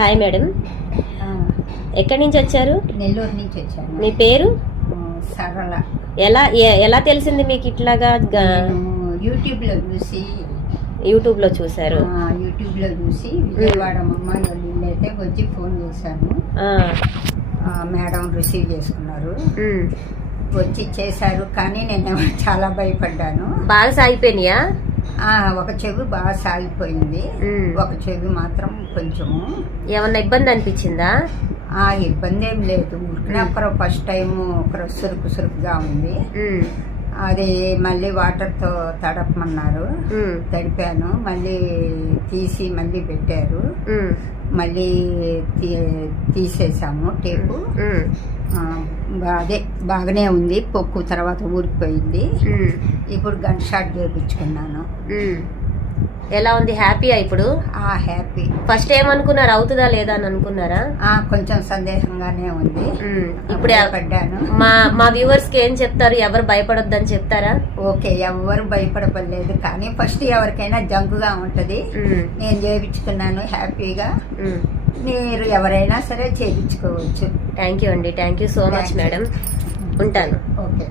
Hi madam, ఎక్కడి నుంచి వచ్చారు? నెల్లూరు నుంచి వచ్చాను. మీ పేరు? సరళ. ఎలా తెలిసింది మీకు ఇట్లాగా? యూట్యూబ్ లో చూసారు. యూట్యూబ్ లో చూసి విజయవాడ అమ్మాయి వాళ్ళ ఇల్లు అయితే వచ్చి ఫోన్ చేశాను. మేడం రిసీవ్ చేసుకున్నారు, వచ్చి చేశారు. కానీ నేను చాలా భయపడ్డాను. బాగా సాగిపోయినాయా? ఒక చెవి బాగా సాగిపోయింది, ఒక చెవి మాత్రం కొంచెము. ఏమన్నా ఇబ్బంది అనిపించిందా? ఇబ్బంది ఏం లేదు. ఉరికినప్పుడు ఫస్ట్ టైం ఒకరు సురుకుగా ఉంది. అది మళ్ళీ వాటర్తో తడపమన్నారు, తడిపాను. మళ్ళీ తీసి మళ్ళీ పెట్టారు, మళ్ళీ తీసేసాము టేపు. అదే బాగానే ఉంది. పొక్కు తర్వాత ఊరిపోయింది. ఇప్పుడు గన్ షాట్ చేయించుకున్నాను. ఎలా ఉంది? హ్యాపీయా ఇప్పుడు? హ్యాపీ. ఫస్ట్ ఏమనుకున్నారు, అవుతుందా లేదా అని అనుకున్నారా? కొంచెం సందేహంగానే ఉంది. ఇప్పుడు పడ్డాను. మా వ్యూవర్స్ కి ఏం చెప్తారు? ఎవరు భయపడొద్దని చెప్తారా? ఓకే, ఎవరు భయపడలేదు. కానీ ఫస్ట్ ఎవరికైనా జంకుగా ఉంటది. నేను చేయించుకున్నాను హ్యాపీగా. మీరు ఎవరైనా సరే చేయించుకోవచ్చు. థ్యాంక్ యూ అండి, thank you so much madam. ఉంటాను. ఓకే.